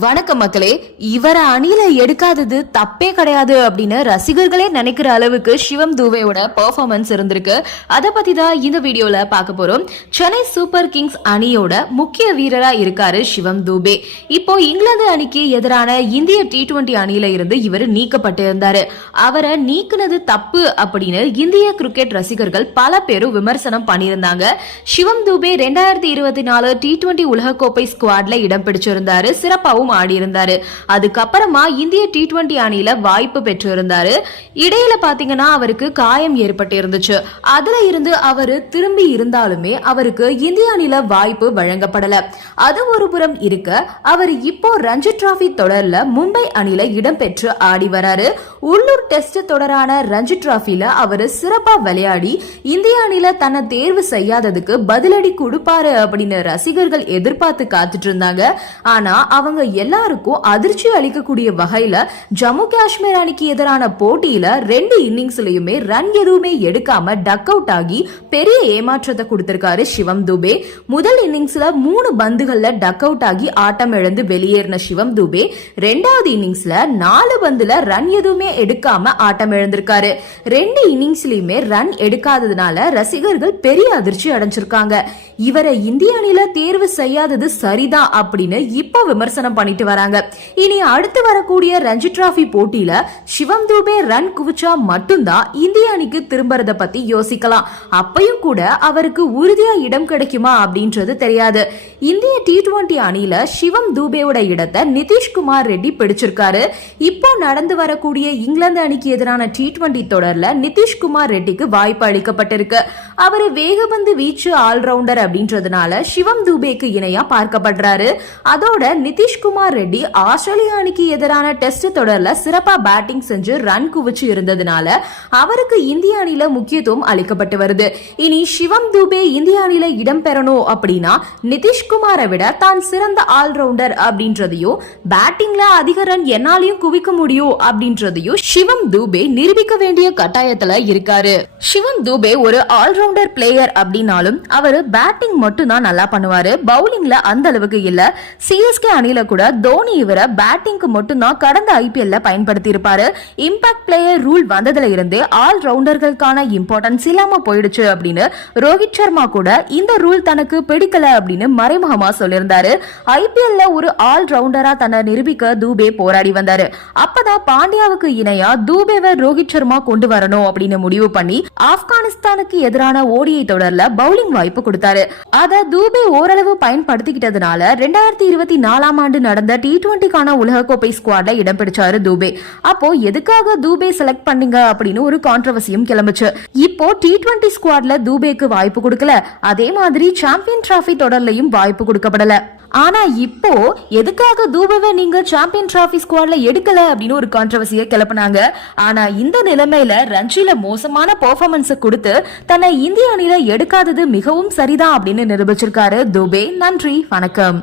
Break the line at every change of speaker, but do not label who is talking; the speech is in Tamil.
வணக்கம் மக்களே இவர அணில எடுக்காதது தப்பே கிடையாது அப்படின்னு ரசிகர்களே நினைக்கிற அளவுக்கு சிவம் தூவேயோட பெர்ஃபார்மன்ஸ் இருந்திருக்கு. அதை பத்தி தான் இந்த வீடியோல பார்க்க போறோம். சென்னை சூப்பர் கிங்ஸ் அணியோட முக்கிய வீரரா இருக்காரு சிவம் தூபே. இப்போ இங்கிலாந்து அணிக்கு எதிரான இந்திய டி டுவெண்டி அணியில இருந்து இவர் நீக்கப்பட்டிருந்தாரு அவரை நீக்குனது தப்பு அப்படின்னு இந்திய கிரிக்கெட் ரசிகர்கள் பல பேரும் விமர்சனம் பண்ணியிருந்தாங்க. சிவம் தூபே ரெண்டாயிரத்தி இருபத்தி நாலு டி டுவெண்டி உலகக்கோப்பை ஸ்குவாட்ல இடம் பிடிச்சிருந்தாரு. சிறப்பாகவும் ஆடியிருந்தாரு. அதுக்கப்புறமா இந்திய டி டுவெண்டி அணியில வாய்ப்பு பெற்றிருந்தாரு. இடையில பாத்தீங்கன்னா அவருக்கு காயம் ஏற்பட்டு இருந்துச்சு அதுல இருந்து அவரு திரும்பி இருந்தாலுமே அவருக்கு இந்திய அணியில வாய்ப்பு வழங்கப்படல. அது ஒரு புறம் இருக்க அவர் இப்போ ரஞ்சி டிராபி தொடர்ல மும்பை அணியில இடம்பெற்று ஆடி வராரு. உள்ளூர் டெஸ்ட் தொடரான ரஞ்சி டிராபில அவர் சிறப்பா விளையாடி இந்திய அணியில தன்னை தேர்வு செய்யாததுக்கு பதிலடி கொடுப்பாரு அப்படின்னு ரசிகர்கள் எதிர்பார்த்து காத்துட்டு இருந்தாங்க. ஆனா அவங்க எல்லாருக்கும் அதிர்ச்சி அளிக்கக்கூடிய வகையில ஜம்மு காஷ்மீர் அணிக்கு எதிரான போட்டியில ரெண்டு இன்னிங்ஸ்லயுமே ரன் எதுவுமே எடுக்காம டக் அவுட் ஆகி பெரிய ஏமாற்றத்தை கொடுத்திருக்காரு சிவம் துபே. முதல் இன்னிங்ஸ்ல மூணு பந்துகள்ல டக் அவுட் ஆகி ஆட்டம் இழந்து வெளியேறின சிவம் துபே. ரெண்டாவது இன்னிங்ஸ்ல நாலு பந்துல ரன் எதுவுமே எடுக்காம ஆட்டம் இழந்திருக்காரு. ரெண்டு இன்னிங்ஸ்லயுமே ரன் எடுக்காததுனால ரசிகர்கள் பெரிய அதிர்ச்சி அடைஞ்சிருக்காங்க. இவரை இந்திய அணியில தேர்வு செய்யாதது சரிதான் அப்படின்னு இப்போ விமர்சனம் பண்ணிட்டு வராங்க. இனி அடுத்து வரக்கூடிய ரஞ்சி டிராபி போட்டியில சிவம் தூபே ரன் குவிச்சா மட்டும்தான் இந்திய அணிக்கு திரும்பறத பத்தி யோசிக்கலாம். அப்பையும் கூட அவருக்கு உறுதியா இடம் கிடைக்குமா அப்படின்றது தெரியாது. இந்திய டி டுவெண்டி அணியில சிவம் தூபேவோட இடத்தை நிதிஷ்குமார் ரெட்டி பிடிச்சிருக்காரு. இப்போ நடந்து வரக்கூடிய இங்கிலாந்து அணிக்கு எதிரான டி டுவெண்டி தொடர்ல நிதிஷ்குமார் ரெட்டிக்கு வாய்ப்பு அளிக்கப்பட்டிருக்கு. அவரு வேகபந்து வீச்சு ஆல்ரவுண்டர் அப்படின்றதுனால சிவம் தூபேக்கு இணையா பார்க்கப்படுறாரு. அதோட நிதிஷ்குமார் ரெட்டி ஆஸ்திரேலியா அணிக்கு எதிரான டெஸ்ட் தொடர்ல சிறப்பா பேட்டிங் செஞ்சு ரன் குவிச்சு இருந்ததுனால அவருக்கு இந்திய அணியில முக்கியத்துவம் அளிக்கப்பட்டு வருது. இனி சிவம் தூபே இந்திய அணியில இடம் பெறணும் அப்படின்னா நிதிஷ்குமாரை விட தான் சிறந்த ஆல்ரவுண்டர் அப்படின்றதையும் பேட்டிங்ல அதிக ரன் என்னாலையும் குவிக்க முடியும் அப்படின்றதையும் சிவம் தூபே நிரூபிக்க வேண்டிய கட்டாயத்துல இருக்காரு. சிவம் தூபே ஒரு ஆல்ரவுண்டர் பிளேயர் அப்படின்னாலும் அவரு பேட்டிங் மட்டும் தான் நல்லா பண்ணுவாரு. பவுலிங்ல அந்த அளவுக்கு இல்ல. சிஎஸ்கே அணியில கூட கூட தோனி இவரை பேட்டிங்க்கு மட்டும்தான் கடந்த ஐபிஎல்ல பயன்படுத்தி இருப்பாரு இம்பாக்ட் பிளேயர் ரூல் வந்ததுல இருந்து ஆல் ரவுண்டர்களுக்கான இம்பார்ட்டன்ஸ் இல்லாம போயிடுச்சு அப்படின்னு ரோஹித் சர்மா கூட இந்த ரூல் தனக்கு பிடிக்கல அப்படின்னு மறைமுகமா சொல்லியிருந்தாரு. ஐபிஎல்ல ஒரு ஆல் ரவுண்டரா தன்னை நிரூபிக்க தூபே போராடி வந்தாரு. அப்பதான் பாண்டியாவுக்கு இணையா தூபேவை ரோஹித் சர்மா கொண்டு வரணும் அப்படின்னு முடிவு பண்ணி ஆப்கானிஸ்தானுக்கு எதிரான ஓடியை தொடர்ல பவுலிங் வாய்ப்பு கொடுத்தாரு. அத தூபே ஓரளவு பயன்படுத்திக்கிட்டதுனால ரெண்டாயிரத்தி இருபத்தி நாலாம் ஆண்டு நடந்த டி டுவெண்ட்டிக்கான உலகக்கோப்பை ஸ்குவாட்ல இடம் பிடிச்சாரு தூபே. அப்போ எதுக்காக தூபே செலக்ட் பண்ணீங்க அப்படின்னு ஒரு கான்ட்ரவர்சியும் கிளம்புச்சு. இப்போ டி டுவெண்ட்டி ஸ்குவாட்ல தூபேக்கு வாய்ப்பு கொடுக்கல. அதே மாதிரி சாம்பியன் டிராஃபி தொடர்லயும் வாய்ப்பு கொடுக்கப்படல. ஆனா இப்போ எதுக்காக தூபவை நீங்க சாம்பியன் டிராஃபி ஸ்குவாட்ல எடுக்கல அப்படின்னு ஒரு கான்ட்ரவர்சியை கிளப்பினாங்க. ஆனா இந்த நிலைமையில ரஞ்சில மோசமான பெர்ஃபார்மன்ஸ் கொடுத்து தன்னை இந்திய அணியில எடுக்காதது மிகவும் சரிதான் அப்படின்னு நிரூபிச்சிருக்காரு தூபே. நன்றி வணக்கம்.